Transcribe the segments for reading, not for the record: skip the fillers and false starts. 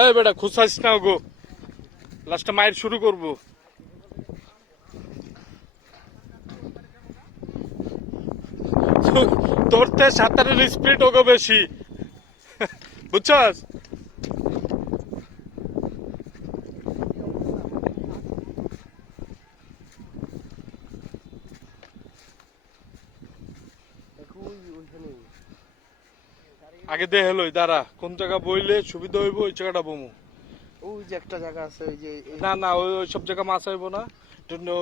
এই বেটা খুঁচাইস না গো, লাস্টে মায়ের শুরু করবো। ধরতে সাঁতারের স্পিড ওগো বেশি, বুঝছস? আগে দে হলো দাঁড়া, কোন জায়গা বইলে সুবিধা হইব ওই জায়গাটা বমু। ওই যে একটা জায়গা আছে ওই যে না না, ওই ওই সব জায়গা মাছ হইব না,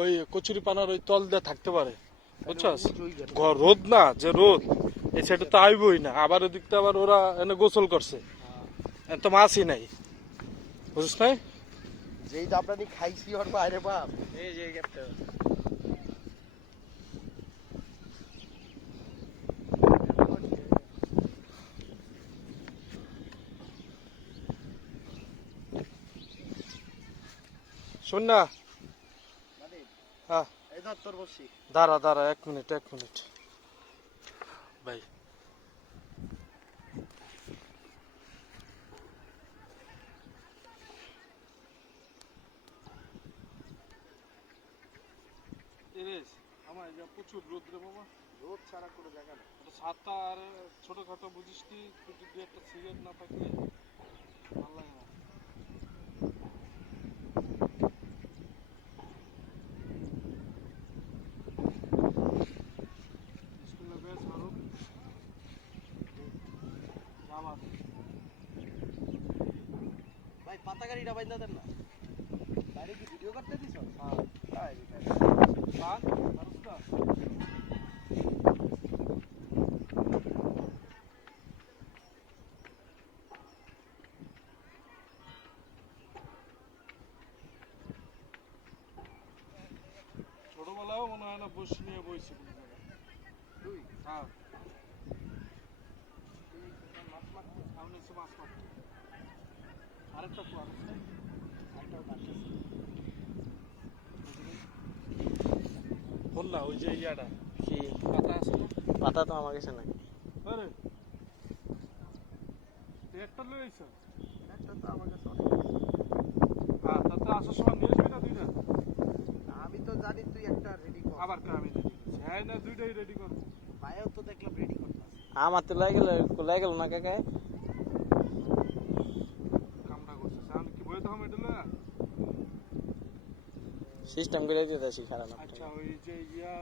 ওই কচুরি পানার ওই তল দিয়ে থাকতে পারে, বুঝছস? রোদ না যে রোদ, এই সাইডে তো আইবই না, আবার ওদিকটা আবার ওরা এনে গোসল করছে, তো মাছই নাই, বুঝছ নাই? যেই দাপড়ানি খাইছি ওর বাইরে বাপ। এই যে একটা শোন না, হ্যাঁ এই ধর তোর বসি। দাঁড়া দাঁড়া, এক মিনিট ভাই। আমার প্রচুর রোদ রে বাবা, রোদ ছাড়া কোনো জায়গা না। ছাতা আর ছোটখাটো বুঝিস কি, দু একটা সিগারেট না থাকলে ভালো লাগে না। ভাই পাতা গাড়িটা বাইন্দা দেন না, বাইরে কি ভিডিও করতে দিছ? ছোটবেলাও মনে হয় না বসে নিয়ে বইছি কোনো জায়গায়। তুই হ্যাঁ, মাছ মারতে সামনে এসে মাছ মারতে। আরেকটা কুয়া আছে, আরেকটাও কাটতেছি। বল না ওই যে ইয়াটা কি পাতা আছে না? পাতা তো আমার কাছে নাই। আরে তুই একটা লই আইছ? একটা তো আমার কাছে অনেক। হ্যাঁ, তাতে আসার সময় নিয়ে আসবি না দুইটা? আমি তো জানি তুই একটা রেডি কর। আবার কে আমি রেডি করছি? হ্যাঁ না, দুইটাই রেডি করবো। ভাইও তো দেখলাম রেডি করতেছে। আমার তো লাগে গেল না কাকা। কামটা করছে আমি কি বইতে হবে এটা লয়া? সিস্টেম করে দিতেছি খারাপ। আচ্ছা, ওই যে ইয়া